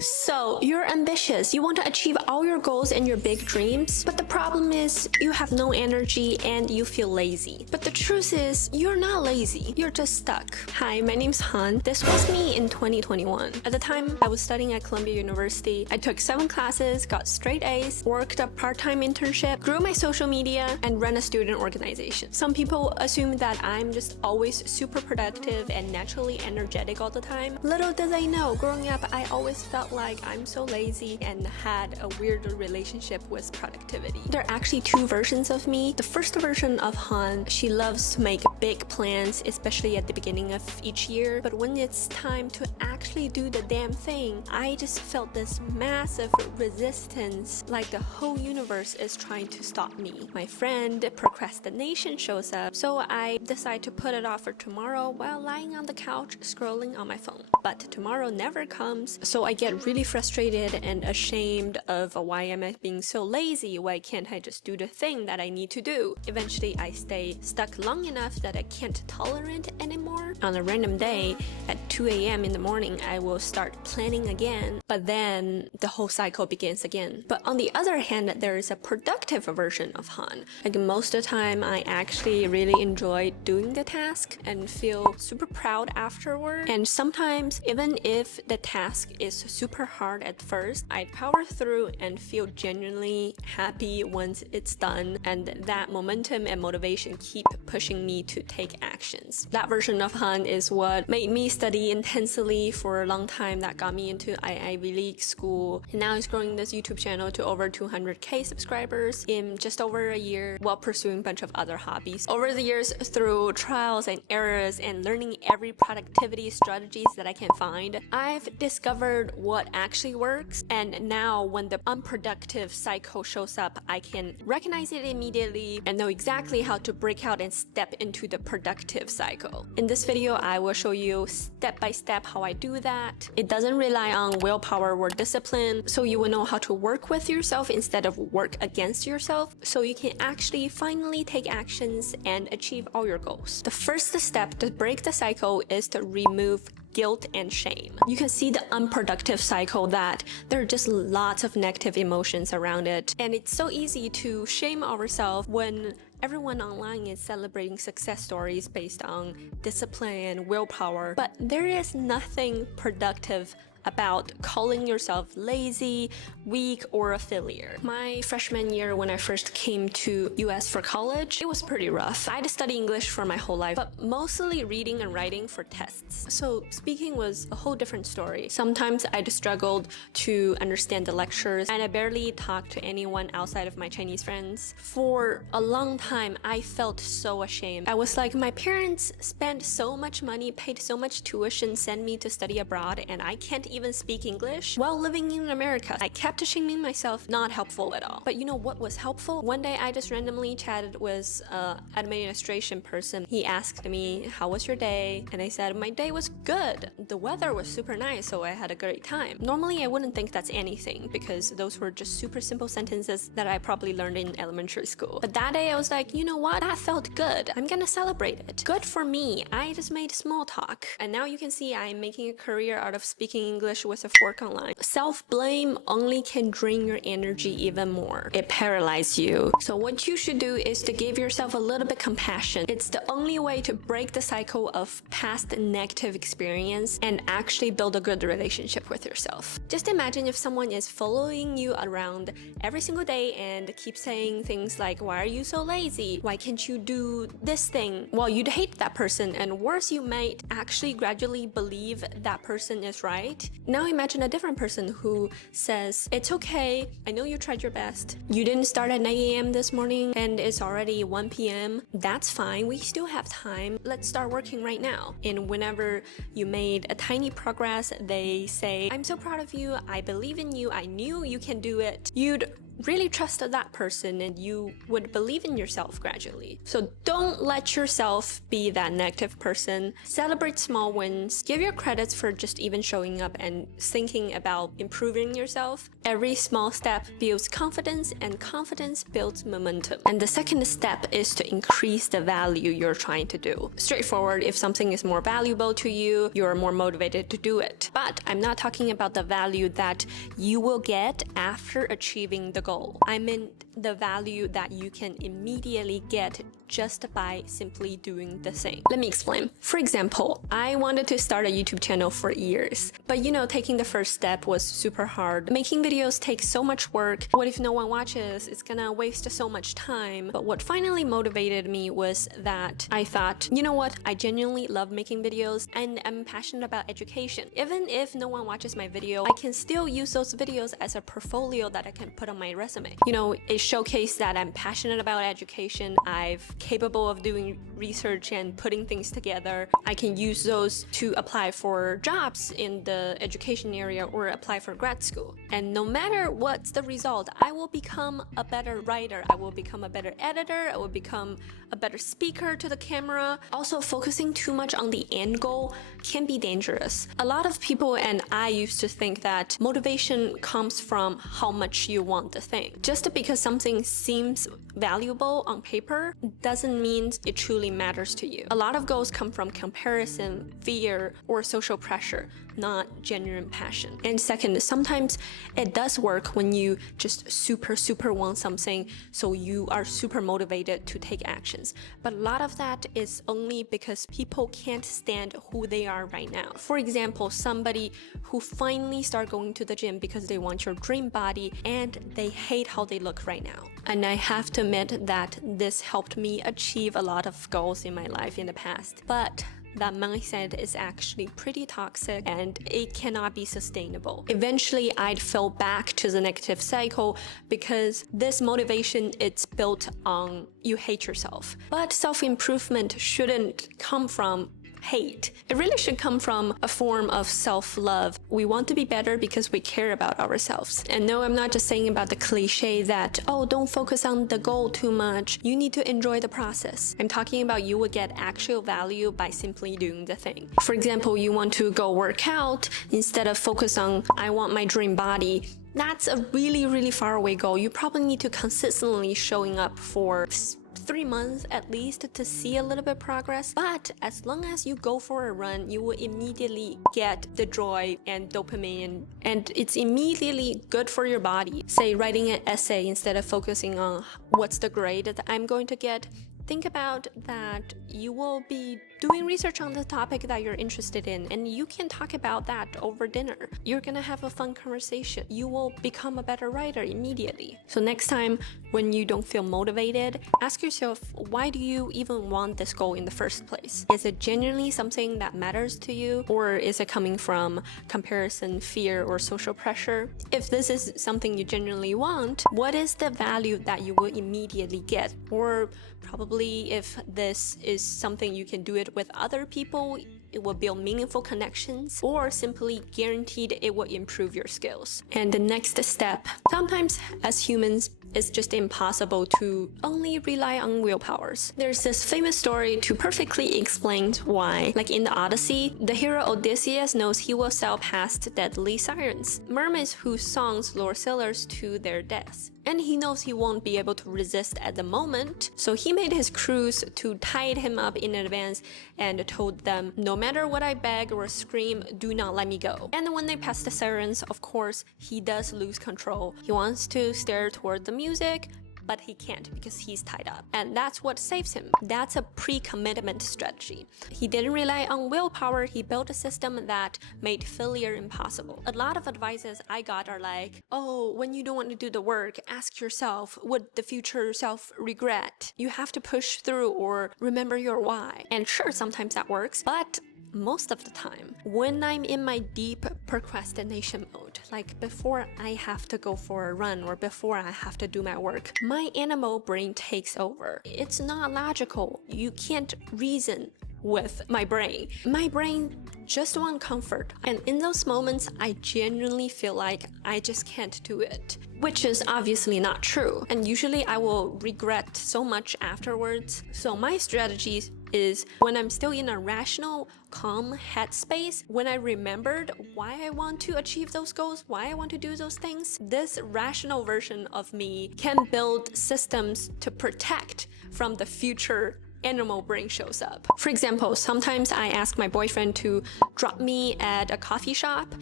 So, you're ambitious, you want to achieve all your goals and your big dreams, but the problem is you have no energy and you feel lazy. But the truth is, you're not lazy, you're just stuck. Hi, my name's Han. This was me in 2021. At the time, I was studying at Columbia University. I took 7 classes, got straight A's, worked a part-time internship, grew my social media, and ran a student organization. Some people assume that I'm just always super productive and naturally energetic all the time. Little did they know, growing up, I always felt like I'm so lazy and had a weird relationship with productivity. There are actually 2 versions of me. The first version of Han, she loves to make big plans, especially at the beginning of each year. But when it's time to actually do the damn thing, I just felt this massive resistance, like the whole universe is trying to stop me. My friend procrastination shows up, so I decide to put it off for tomorrow while lying on the couch scrolling on my phone. But tomorrow never comes, so I get really frustrated and ashamed of why am I being so lazy? Why can't I just do the thing that I need to do? Eventually, I stay stuck long enough that I can't tolerate anymore. On a random day at 2 a.m. in the morning, I will start planning again, but then the whole cycle begins again. But on the other hand, there is a productive version of Han. Like most of the time, I actually really enjoy doing the task and feel super proud afterward. And sometimes, even if the task is super hard at first, I power through and feel genuinely happy once it's done, and that momentum and motivation keep pushing me to take actions. That version of Han is what made me study intensely for a long time, that got me into Ivy League school, and now he's growing this YouTube channel to over 200k subscribers in just over a year while pursuing a bunch of other hobbies. Over the years, through trials and errors and learning every productivity strategies that I can find, I've discovered what actually works, and now when the unproductive cycle shows up, I can recognize it immediately and know exactly how to break out and step into the productive cycle. In this video, I will show you step by step how I do that. It doesn't rely on willpower or discipline, so you will know how to work with yourself instead of work against yourself, so you can actually finally take actions and achieve all your goals. The first step to break the cycle is to remove guilt and shame. You can see the unproductive cycle that there are just lots of negative emotions around it, and it's so easy to shame ourselves when everyone online is celebrating success stories based on discipline and willpower, but there is nothing productive about calling yourself lazy, weak, or a failure. My freshman year, when I first came to US for college, it was pretty rough. I had to study English for my whole life, but mostly reading and writing for tests. So speaking was a whole different story. Sometimes I just struggled to understand the lectures, and I barely talked to anyone outside of my Chinese friends. For a long time, I felt so ashamed. I was like, my parents spent so much money, paid so much tuition, sent me to study abroad, and I can't even speak English while living in America. I kept shaming myself, not helpful at all. But you know what was helpful? One day I just randomly chatted with an administration person. He asked me, how was your day? And I said, my day was good. The weather was super nice, so I had a great time. Normally I wouldn't think that's anything because those were just super simple sentences that I probably learned in elementary school. But that day I was like, you know what? That felt good. I'm gonna celebrate it. Good for me. I just made small talk. And now you can see I'm making a career out of speaking English with a fork online. Self-blame only can drain your energy even more. It paralyzes you. So what you should do is to give yourself a little bit compassion. It's the only way to break the cycle of past negative experience and actually build a good relationship with yourself. Just imagine if someone is following you around every single day and keeps saying things like, why are you so lazy? Why can't you do this thing? Well, you'd hate that person, and worse, you might actually gradually believe that person is right. Now imagine a different person who says, it's okay, I know you tried your best. You didn't start at 9 a.m. this morning and it's already 1 p.m. That's fine, we still have time. Let's start working right now. And whenever you made a tiny progress, they say, I'm so proud of you, I believe in you, I knew you can do it. You'd really trusted that person and you would believe in yourself gradually. So don't let yourself be that negative person. Celebrate small wins. Give your credits for just even showing up and thinking about improving yourself. Every small step builds confidence, and confidence builds momentum. And the second step is to increase the value you're trying to do. Straightforward, if something is more valuable to you, you're more motivated to do it. But I'm not talking about the value that you will get after achieving the goal. I mean the value that you can immediately get just by simply doing the thing. Let me explain. For example, I wanted to start a YouTube channel for years, but taking the first step was super hard. Making videos takes so much work. What if no one watches? It's gonna waste so much time. But what finally motivated me was that I thought, you know what? I genuinely love making videos and I'm passionate about education. Even if no one watches my video, I can still use those videos as a portfolio that I can put on my resume. It showcased that I'm passionate about education. I'm capable of doing research and putting things together. I can use those to apply for jobs in the education area or apply for grad school. And no matter what's the result, I will become a better writer. I will become a better editor. I will become a better speaker to the camera. Also, focusing too much on the end goal can be dangerous. A lot of people and I used to think that motivation comes from how much you want the thing. Just because something seems valuable on paper doesn't mean it truly matters to you. A lot of goals come from comparison, fear, or social pressure, not genuine passion. And second, sometimes it does work when you just super want something, so you are super motivated to take actions. But a lot of that is only because people can't stand who they are right now. For example, somebody who finally start going to the gym because they want your dream body and they hate how they look right now. And I have to admit that this helped me achieve a lot of goals in my life in the past. But that mindset is actually pretty toxic and it cannot be sustainable. Eventually, I'd fall back to the negative cycle because this motivation, it's built on you hate yourself. But self-improvement shouldn't come from hate. It really should come from a form of self-love. We want to be better because we care about ourselves. And no, I'm not just saying about the cliche that, oh, don't focus on the goal too much. You need to enjoy the process. I'm talking about you will get actual value by simply doing the thing. For example, you want to go work out instead of focus on, I want my dream body. That's a really far away goal. You probably need to consistently showing up for 3 months at least to see a little bit progress. But as long as you go for a run, you will immediately get the joy and dopamine, and it's immediately good for your body. Say writing an essay instead of focusing on what's the grade that I'm going to get. Think about that you will be doing research on the topic that you're interested in, and you can talk about that over dinner. You're gonna have a fun conversation. You will become a better writer immediately. So next time when you don't feel motivated, ask yourself, why do you even want this goal in the first place? Is it genuinely something that matters to you, or is it coming from comparison, fear, or social pressure? If this is something you genuinely want, what is the value that you will immediately get? Or probably if this is something you can do it with other people, it will build meaningful connections, or simply guaranteed it will improve your skills. And the next step, sometimes as humans, it's just impossible to only rely on willpowers. There's this famous story to perfectly explain why. Like in the Odyssey, the hero Odysseus knows he will sail past deadly sirens, mermaids whose songs lure sailors to their deaths. And he knows he won't be able to resist at the moment, so he made his crews to tie him up in advance and told them, no matter what I beg or scream, do not let me go. And when they pass the sirens, of course, he does lose control. He wants to stare toward the music, but he can't because he's tied up. And that's what saves him. That's a pre-commitment strategy. He didn't rely on willpower, he built a system that made failure impossible. A lot of advices I got are like, oh, when you don't want to do the work, ask yourself, would the future self regret? You have to push through or remember your why. And sure, sometimes that works, but most of the time, when I'm in my deep procrastination mode, like before I have to go for a run or before I have to do my work, my animal brain takes over. It's not logical. You can't reason with my brain. My brain just wants comfort. And in those moments, I genuinely feel like I just can't do it, which is obviously not true. And usually I will regret so much afterwards. So my strategy is when I'm still in a rational, calm headspace, when I remembered why I want to achieve those goals, why I want to do those things, this rational version of me can build systems to protect from the future animal brain shows up. For example, sometimes I ask my boyfriend to drop me at a coffee shop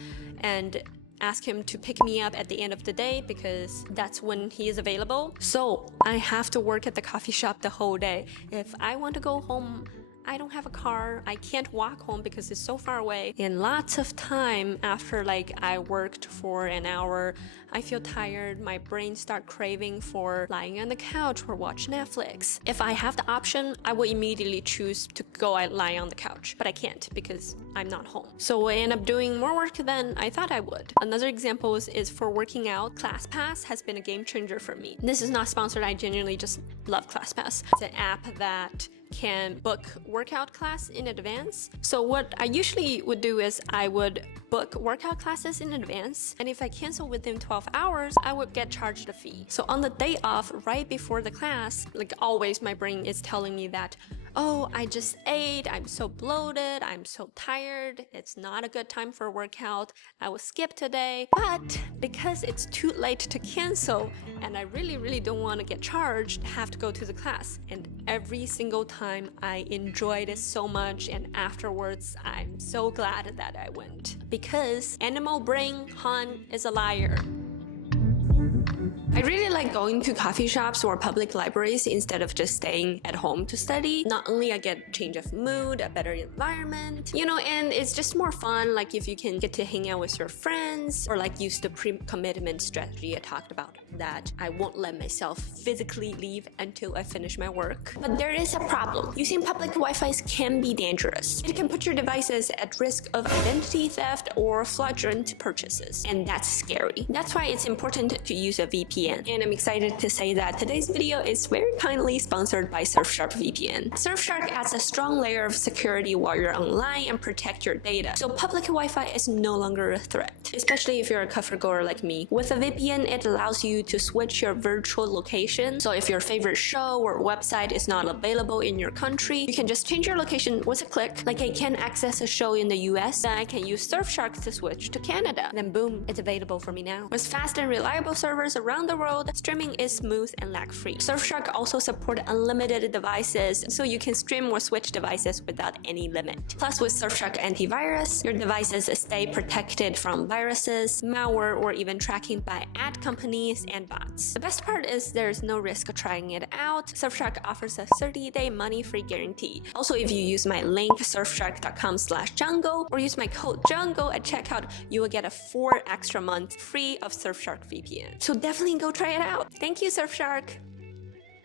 and ask him to pick me up at the end of the day because that's when he is available. So I have to work at the coffee shop the whole day. If I want to go home, I don't have a car, I can't walk home because it's so far away. And lots of time after I worked for an hour, I feel tired, my brain start craving for lying on the couch or watch Netflix. If I have the option, I will immediately choose to go lie on the couch, but I can't because I'm not home. So I end up doing more work than I thought I would. Another example is for working out. ClassPass has been a game changer for me. This is not sponsored, I genuinely just love ClassPass. It's an app that can book workout class in advance. So what I usually would do is I would book workout classes in advance, and if I cancel within 12 hours, I would get charged a fee. So on the day off, right before the class, always my brain is telling me that, oh, I just ate, I'm so bloated, I'm so tired, it's not a good time for a workout, I will skip today. But because it's too late to cancel and I really don't want to get charged, I have to go to the class. And every single time I enjoyed it so much, and afterwards I'm so glad that I went. Because animal brain Han is a liar. I really like going to coffee shops or public libraries instead of just staying at home to study. Not only I get change of mood, a better environment, and it's just more fun, if you can get to hang out with your friends, or use the pre-commitment strategy I talked about, that I won't let myself physically leave until I finish my work. But there is a problem. Using public Wi-Fi can be dangerous. It can put your devices at risk of identity theft or fraudulent purchases, and that's scary. That's why it's important to use a VPN. And I'm excited to say that today's video is very kindly sponsored by Surfshark VPN. Surfshark adds a strong layer of security while you're online and protect your data. So public Wi-Fi is no longer a threat, especially if you're a comfort goer like me. With a VPN, it allows you to switch your virtual location. So if your favorite show or website is not available in your country, you can just change your location with a click. I can access a show in the US, then I can use Surfshark to switch to Canada. Then boom, it's available for me now. With fast and reliable servers around the world, streaming is smooth and lag-free. Surfshark also supports unlimited devices, so you can stream or switch devices without any limit. Plus, with Surfshark antivirus, your devices stay protected from viruses, malware, or even tracking by ad companies and bots. The best part is there's no risk of trying it out. Surfshark offers a 30-day money-free guarantee. Also, if you use my link surfshark.com/jungle or use my code jungle at checkout, you will get a 4 extra months free of Surfshark VPN. So definitely go try it out. Thank you, Surfshark.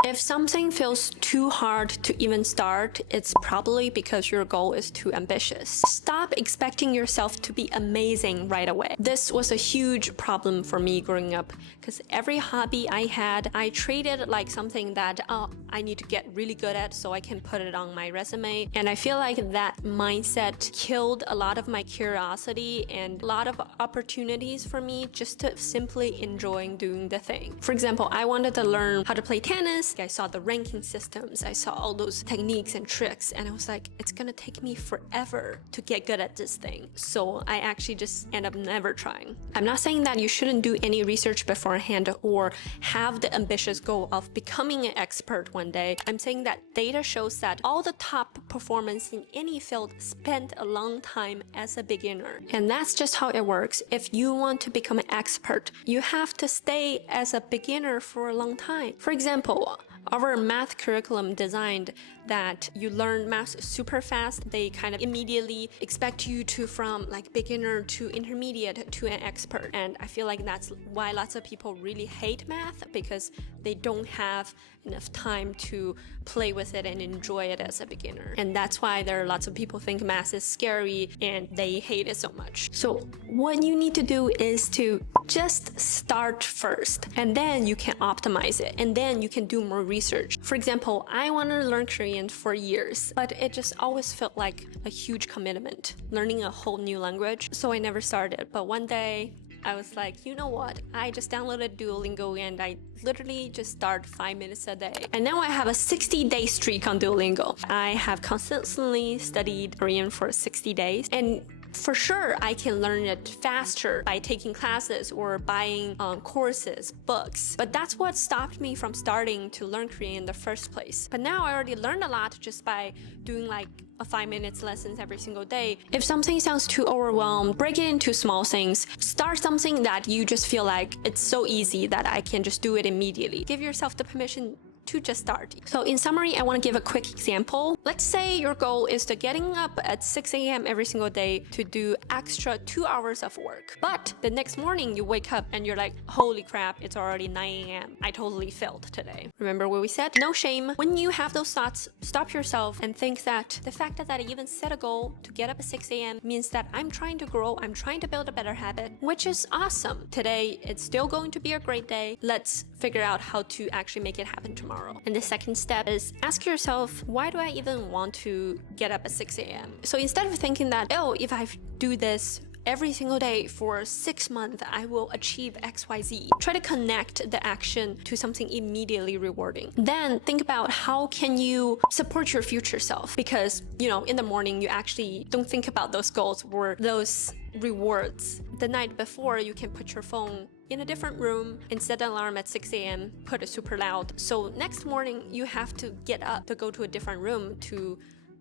If something feels too hard to even start, it's probably because your goal is too ambitious. Stop expecting yourself to be amazing right away. This was a huge problem for me growing up, because every hobby I had, I treated like something that I need to get really good at so I can put it on my resume. And I feel like that mindset killed a lot of my curiosity and a lot of opportunities for me just to simply enjoy doing the thing. For example, I wanted to learn how to play tennis. I saw the ranking systems, I saw all those techniques and tricks, and I was like, it's gonna take me forever to get good at this thing. So I actually just end up never trying. I'm not saying that you shouldn't do any research beforehand or have the ambitious goal of becoming an expert one day. I'm saying that data shows that all the top performers in any field spent a long time as a beginner. And that's just how it works. If you want to become an expert, you have to stay as a beginner for a long time. For example, our math curriculum designed that you learn math super fast. They kind of immediately expect you to from beginner to intermediate to an expert. And I feel like that's why lots of people really hate math, because they don't have enough time to play with it and enjoy it as a beginner. And that's why there are lots of people think math is scary and they hate it so much. So what you need to do is to just start first, and then you can optimize it, and then you can do more research. For example, I wanted to learn Korean for years, but it just always felt like a huge commitment, learning a whole new language. So I never started. But one day I was like, you know what? I just downloaded Duolingo and I literally just start 5 minutes a day. And now I have a 60-day streak on Duolingo. I have consistently studied Korean for 60 days. And for sure, I can learn it faster by taking classes or buying courses, books. But that's what stopped me from starting to learn Korean in the first place. But now I already learned a lot just by doing like a 5 minutes lessons every single day. If something sounds too overwhelmed, break it into small things. Start something that you just feel like it's so easy that I can just do it immediately. Give yourself the permission to just start. So in summary, I want to give a quick example. Let's say your goal is to getting up at 6 a.m. every single day to do extra 2 hours of work. But the next morning you wake up and you're like, holy crap, it's already 9 a.m. I totally failed today. Remember what we said? No shame. When you have those thoughts, stop yourself and think that the fact that I even set a goal to get up at 6 a.m. means that I'm trying to grow, I'm trying to build a better habit, which is awesome. Today, it's still going to be a great day. Let's figure out how to actually make it happen tomorrow. And the second step is ask yourself, why do I even want to get up at 6 a.m.? So instead of thinking that, oh, if I do this every single day for 6 months, I will achieve XYZ. Try to connect the action to something immediately rewarding. Then think about how can you support your future self? Because, in the morning, you actually don't think about those goals or those rewards. The night before, you can put your phone in a different room and set an alarm at 6 a.m., put it super loud. So next morning, you have to get up to go to a different room to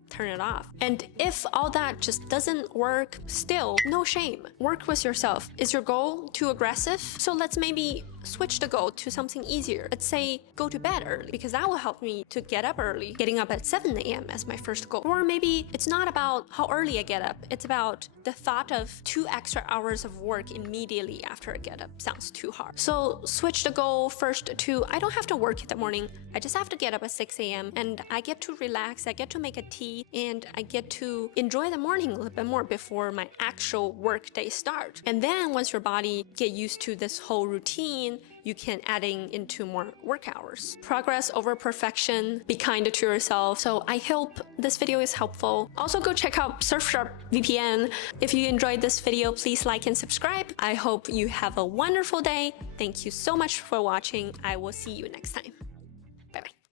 turn it off. And if all that just doesn't work, still, no shame. Work with yourself. Is your goal too aggressive? So let's maybe switch the goal to something easier. Let's say go to bed early, because that will help me to get up early, getting up at 7 a.m. as my first goal. Or maybe it's not about how early I get up. It's about the thought of 2 extra hours of work immediately after I get up. Sounds too hard. So switch the goal first to, I don't have to work in the morning. I just have to get up at 6 a.m. and I get to relax. I get to make a tea and I get to enjoy the morning a little bit more before my actual work day starts. And then once your body get used to this whole routine, you can adding into more work hours. Progress over perfection. Be kinder to yourself. So I hope this video is helpful. Also go check out Surfshark VPN. If you enjoyed this video, please like and subscribe. I hope you have a wonderful day. Thank you so much for watching. I will see you next time.